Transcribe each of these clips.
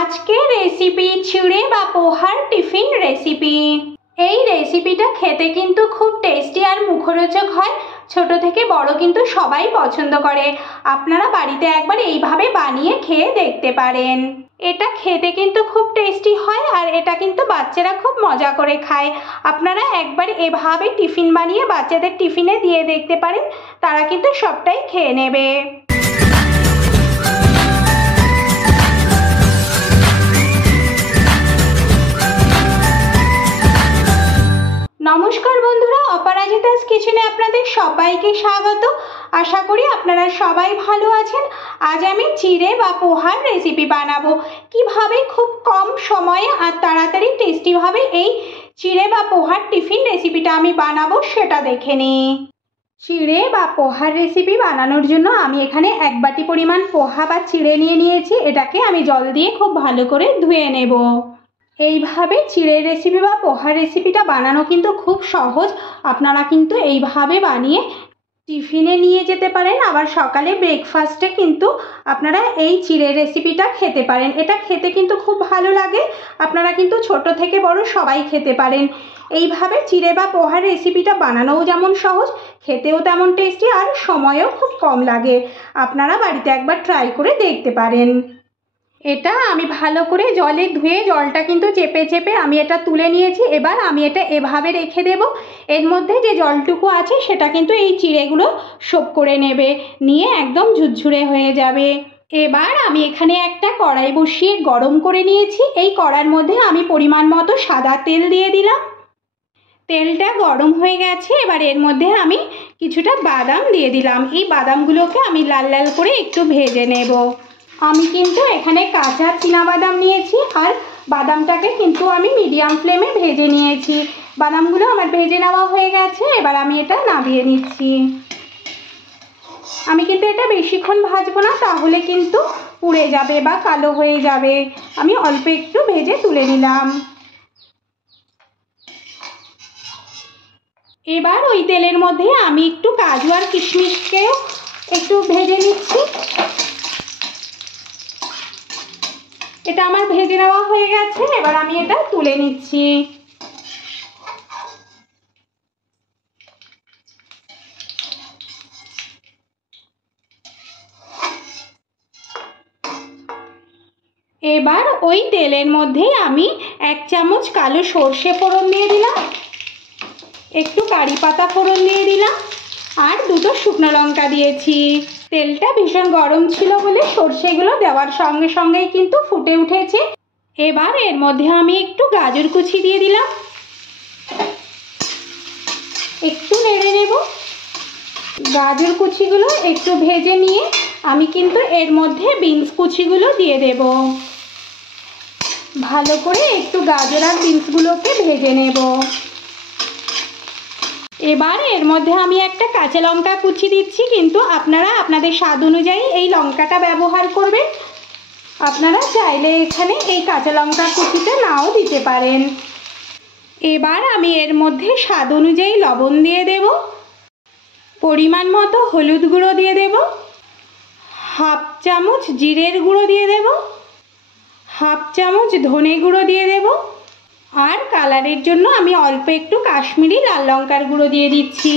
আজকে রেসিপি চিড়ে বা পোহার টিফিন রেসিপি। এই রেসিপিটা খেতে কিন্তু খুব টেস্টি আর মুখরোচক হয়। ছোট থেকে বড় কিন্তু সবাই পছন্দ করে। আপনারা বাড়িতে একবার এইভাবে বানিয়ে খেয়ে দেখতে পারেন। এটা খেতে কিন্তু খুব টেস্টি হয় আর এটা কিন্তু বাচ্চারা খুব মজা করে খায়। আপনারা একবার এভাবে টিফিন বানিয়ে বাচ্চাদের টিফিনে দিয়ে দেখতে পারেন, তারা কিন্তু সবটাই খেয়ে নেবে। নমস্কার বন্ধুরা, অপরাজিতাস কিচেনে আপনাদের সবাইকে স্বাগত। আশা করি আপনারা সবাই ভালো আছেন। আজ আমি চিড়ে বা পোহার রেসিপি বানাবো। কিভাবে খুব কম সময়ে আর তাড়াতাড়ি টেস্টিভাবে এই চিড়ে বা পোহার টিফিন রেসিপিটা আমি বানাবো সেটা দেখে নিই। চিড়ে বা পোহার রেসিপি বানানোর জন্য আমি এখানে 1 বাটি পরিমাণ পোহা বা চিড়ে নিয়েছি। এটাকে আমি জল দিয়ে খুব ভালো করে ধুয়ে নেব। এইভাবে চিড়ের রেসিপি বা পোহার রেসিপিটা বানানো কিন্তু খুব সহজ। আপনারা কিন্তু এইভাবে বানিয়ে টিফিনে নিয়ে যেতে পারেন, আবার সকালে ব্রেকফাস্টে কিন্তু আপনারা এই চিড়ের রেসিপিটা খেতে পারেন। এটা খেতে কিন্তু খুব ভালো লাগে। আপনারা কিন্তু ছোট থেকে বড় সবাই খেতে পারেন। এইভাবে চিড়ে বা পোহার রেসিপিটা বানানোও যেমন সহজ, খেতেও তেমন টেস্টি আর সময়ও খুব কম লাগে। আপনারা বাড়িতে একবার ট্রাই করে দেখতে পারেন। এটা আমি ভালো করে জলে ধুয়ে জলটা কিন্তু চেপে চেপে আমি এটা তুলে নিয়েছি। এবার আমি এটা এভাবে রেখে দেব। এর মধ্যে যে জলটুকু আছে সেটা কিন্তু এই চিড়েগুলো সোপ করে নেবে, নিয়ে একদম ঝুরঝুরে হয়ে যাবে। এবার আমি এখানে একটা কড়াই বসিয়ে গরম করে নিয়েছি। এই কড়ার মধ্যে আমি পরিমাণ মতো সাদা তেল দিয়ে দিলাম। তেলটা গরম হয়ে গেছে। এবার এর মধ্যে আমি কিছুটা বাদাম দিয়ে দিলাম। এই বাদামগুলোকে আমি লাল লাল করে একটু ভেজে নেব। আমি কিন্তু এখানে কাঁচা চীনাবাদাম নিয়েছি আর বাদামটাকে কিন্তু আমি মিডিয়াম ফ্লেমে ভেজে নিয়েছি। বাদামগুলো আমার ভেজে নেওয়া হয়ে গেছে। এবার আমি এটা নামিয়ে নিচ্ছি। আমি কিন্তু এটা বেশিক্ষণ ভাজবো না, তাহলে কিন্তু পুড়ে যাবে বা কালো হয়ে যাবে। আমি অল্প একটু ভেজে তুলে নিলাম। এবার ওই তেলের মধ্যে আমি একটু কাজু আর কিশমিশকেও একটু ভেজে নিচ্ছি। এটা আমার ভেজে নেওয়া হয়ে গেছে। এবার আমি এটা তুলে নিচ্ছি। এবার ওই তেলের মধ্যে আমি 1 চামচ কালো সর্ষে ফোড়ন দিয়ে দিলাম, একটু কারি পাতা ফোড়ন দিয়ে দিলাম আর 2টো শুকনো লঙ্কা দিয়েছি। তেলটা ভীষণ গরম ছিল বলে সর্ষেগুলো দেওয়ার সঙ্গে সঙ্গেই কিন্তু ফুটে উঠেছে। এবার এর মধ্যে আমি একটু গাজর কুচি দিয়ে দিলাম, একটু নেড়ে নেব। গাজর কুচিগুলো একটু ভেজে নিয়ে আমি কিন্তু এর মধ্যে বিনস কুচিগুলো দিয়ে দেব। ভালো করে একটু গাজর আর বিনসগুলোকে ভেজে নেব। এবার এর মধ্যে আমি একটা কাঁচা লঙ্কা কুচি দিচ্ছি, কিন্তু আপনারা আপনাদের স্বাদ অনুযায়ী এই লঙ্কাটা ব্যবহার করবেন। আপনারা চাইলে এখানে এই কাঁচা লঙ্কা কুচিটা নাও দিতে পারেন। এবার আমি এর মধ্যে স্বাদ অনুযায়ী লবণ দিয়ে দেব, পরিমাণ মতো হলুদ গুঁড়ো দিয়ে দেব, 1/2 চামচ জিরের গুঁড়ো দিয়ে দেব, 1/2 চামচ ধনে গুঁড়ো দিয়ে দেব আর কালারের জন্য আমি অল্প একটু কাশ্মীরি লাল লঙ্কার গুঁড়ো দিয়ে দিচ্ছি।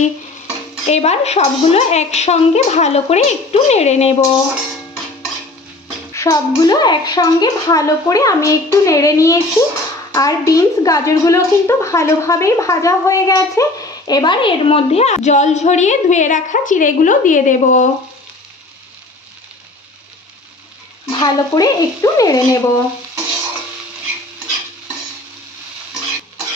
এবার সবগুলো একসঙ্গে ভালো করে একটু নেড়ে নেব। সবগুলো একসঙ্গে ভালো করে আমি একটু নেড়ে নিয়েছি আর বিনস গাজরগুলো কিন্তু ভালোভাবেই ভাজা হয়ে গেছে। এবার এর মধ্যে জল ঝরিয়ে ধুয়ে রাখা চিড়েগুলো দিয়ে দেব। ভালো করে একটু নেড়ে নেব।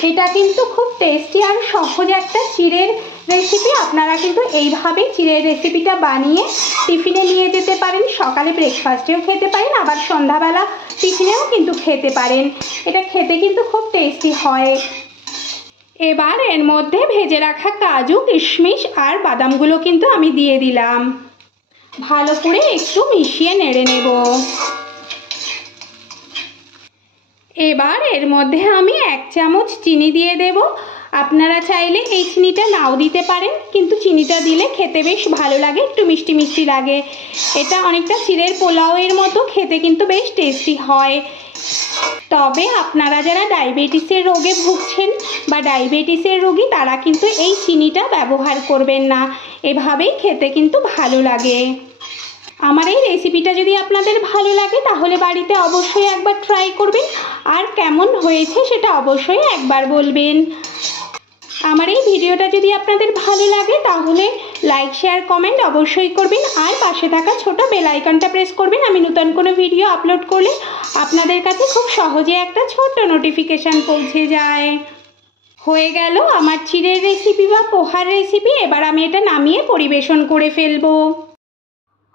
এটা কিন্তু খুব টেস্টি আর সহজ একটা চিড়ের রেসিপি। আপনারা কিন্তু এইভাবে চিড়ের রেসিপিটা বানিয়ে টিফিনে নিয়ে যেতে পারেন। সকালে ব্রেকফাস্টেও খেতে পারেন, আবার সন্ধ্যাবেলা টিফিনেও কিন্তু খেতে পারেন। এটা খেতে কিন্তু খুব টেস্টি হয়। এবার এর মধ্যে ভেজে রাখা কাজু কিশমিশ আর বাদামগুলো কিন্তু আমি দিয়ে দিলাম। ভালো করে একটু মিশিয়ে নেড়ে নেব। এবার এর মধ্যে আমি 1 চামচ চিনি দিয়ে দেব। আপনারা চাইলে এই চিনিটা নাও দিতে পারেন, কিন্তু চিনিটা দিলে খেতে বেশ ভালো লাগে, একটু মিষ্টি মিষ্টি লাগে। এটা অনেকটা চিড়ের পোলাওয়ের মতো খেতে কিন্তু বেশ টেস্টি হয়। তবে আপনারা যারা ডায়াবেটিসের রোগে ভুগছেন বা ডায়াবেটিসের রোগী তারা কিন্তু এই চিনিটা ব্যবহার করবেন না, এভাবেই খেতে কিন্তু ভালো লাগে। আমার এই রেসিপিটা যদি আপনাদের ভালো লাগে তাহলে বাড়িতে অবশ্যই একবার ট্রাই করবেন, আর কেমন হয়েছে সেটা অবশ্যই একবার বলবেন। আমার এই ভিডিওটা যদি আপনাদের ভালো লাগে তাহলে লাইক শেয়ার কমেন্ট অবশ্যই করবেন, আর পাশে থাকা ছোট বেল আইকনটা প্রেস করবেন। আমি নতুন কোনো ভিডিও আপলোড করলে আপনাদের কাছে খুব সহজে একটা ছোট্ট নোটিফিকেশান পৌঁছে যায়। হয়ে গেল আমার চিড়ের রেসিপি বা পোহার রেসিপি। এবার আমি এটা নামিয়ে পরিবেশন করে ফেলবো।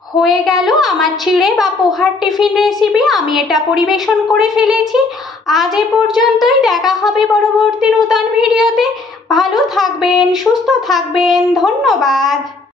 হয়ে গেল আমার চিড়ে বা পোহার টিফিন রেসিপি, আমি এটা পরিবেশন করে ফেলেছি। আজ এ পর্যন্তই, দেখা হবে পরবর্তী নতুন ভিডিওতে। ভালো থাকবেন, সুস্থ থাকবেন, ধন্যবাদ।